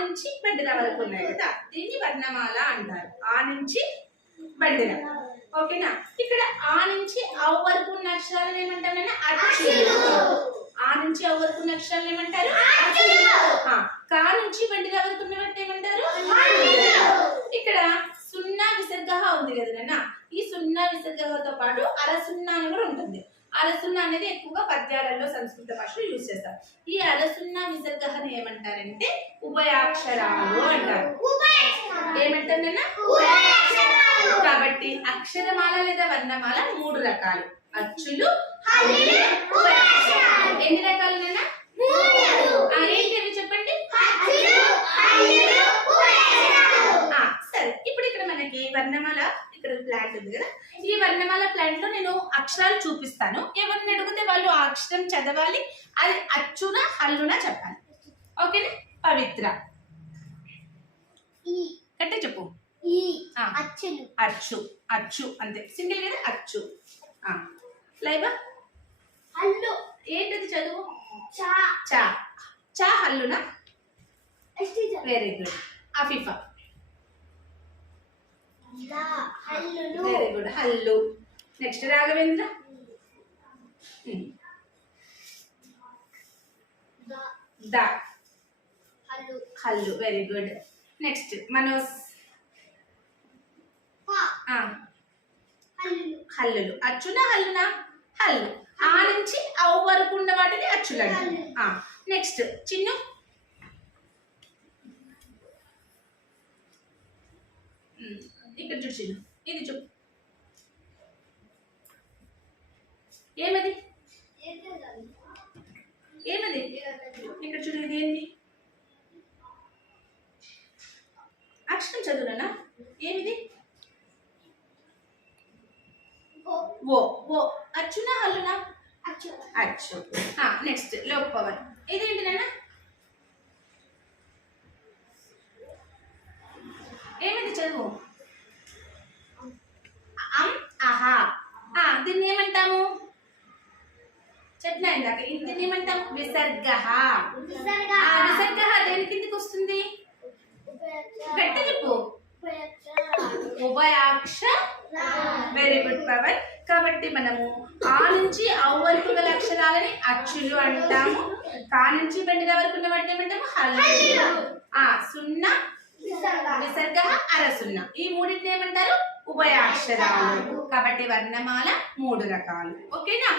నుంచి బండిర వరకు ఉన్నాయి కదా, దీన్ని వర్ణమాల అంటారు. ఆ నుంచి బండిర. ఓకేనా? ఇక్కడ ఆ నుంచి అ వరకు ఉన్న అక్షరాలను ఏమంటారు? అచ్చులు. ఆ నుంచి అ వరకు ఉన్న అక్షరాలను ఏమంటారు? కా నుంచి బండిర వరకు ఉన్నవాటిని ఏమంటారు? ఇక్కడ సున్నా విసర్గ ఉంది కదా నాన్న, ఈ సున్నా విసర్గతో పాటు అరసున్నా అని కూడా ఉంటుంది. అరసున్నా అనేది ఎక్కువగా పద్యాలలో సంస్కృత భాషలో యూజ్ చేస్తారు. ఈ అరసున్నా విసర్గని ఏమంటారంటే ఉభయాక్షరాలు అంటారు. ఏమంటారు నాన్న? కాబట్టి అక్షరమాల లేదా వర్ణమాల 3 రకాలు: అచ్చులు, ఎన్ని రకాలు నాన్న? ఏంటి చెప్పండి. సరే, ఇప్పుడు ఇక్కడ మనకి వర్ణమాల ఇక్కడ ప్లాంట్ ఉంది కదా, ఈ వర్ణమాల ప్లాంట్ లో నేను అక్షరాలు చూపిస్తాను. ఎవరిని అడిగితే వాళ్ళు ఆ అక్షరం చదవాలి, అది అచ్చునా హల్లునా చెప్పాలి. ఓకేనా? పవిత్ర అంటే చెప్పు. అచ్చు, అచ్చు అంతే, సింగిల్ కదా, అచ్చు. లైబా ఏంటది చదువు? చా. చా హల్లునా? Very good. Afifa very good, హల్లు. నెక్స్ట్ రాఘవేంద్ర. ద హల్లు వెరీ గుడ్. నెక్స్ట్ మనోజ్. హల్లులు. అచ్చునా హల్లునా? హల్లు. ఆ నుంచి ఔ వరకు ఉన్న వాటిని అచ్చులు అంటారు. నెక్స్ట్ చిన్ను. ఇక్కడ చూడు చిన్ను, ఇది చూపు. ఏమది? ఏమది? ఇక్కడ చూడు, ఇది ఏంటి అక్షరం? చదువునా? ఏమిది? ఓ. ఓ అచ్చునా హల్లునా? అచ్చు. నెక్స్ట్ లోక్ పవన్. ఇదేంటి నాన్న? ఏమిది చదువు? అహా. దీన్ని ఏమంటాము? చెప్పినా ఇందాక, దీన్ని ఏమంటాము? విసర్గ. విసర్గ దేని కిందికి వస్తుంది? గట్ట చెప్పు. ఉభయాక్ష. Very good Pavan. కాబట్టి మనము ఆ నుంచి ఔ వరకు గల అక్షరాలని అచ్చులు అంటాము. కా నుంచి బండిర వరకు ఉన్న వాటిని ఏమంటాము? హల్లులు. సున్నా విసర్గ, అరసున్నా, ఈ మూడింటిని ఏమంటారు? ఉభయాక్షరాలు. కాబట్టి వర్ణమాల 3 రకాలు. ఓకేనా?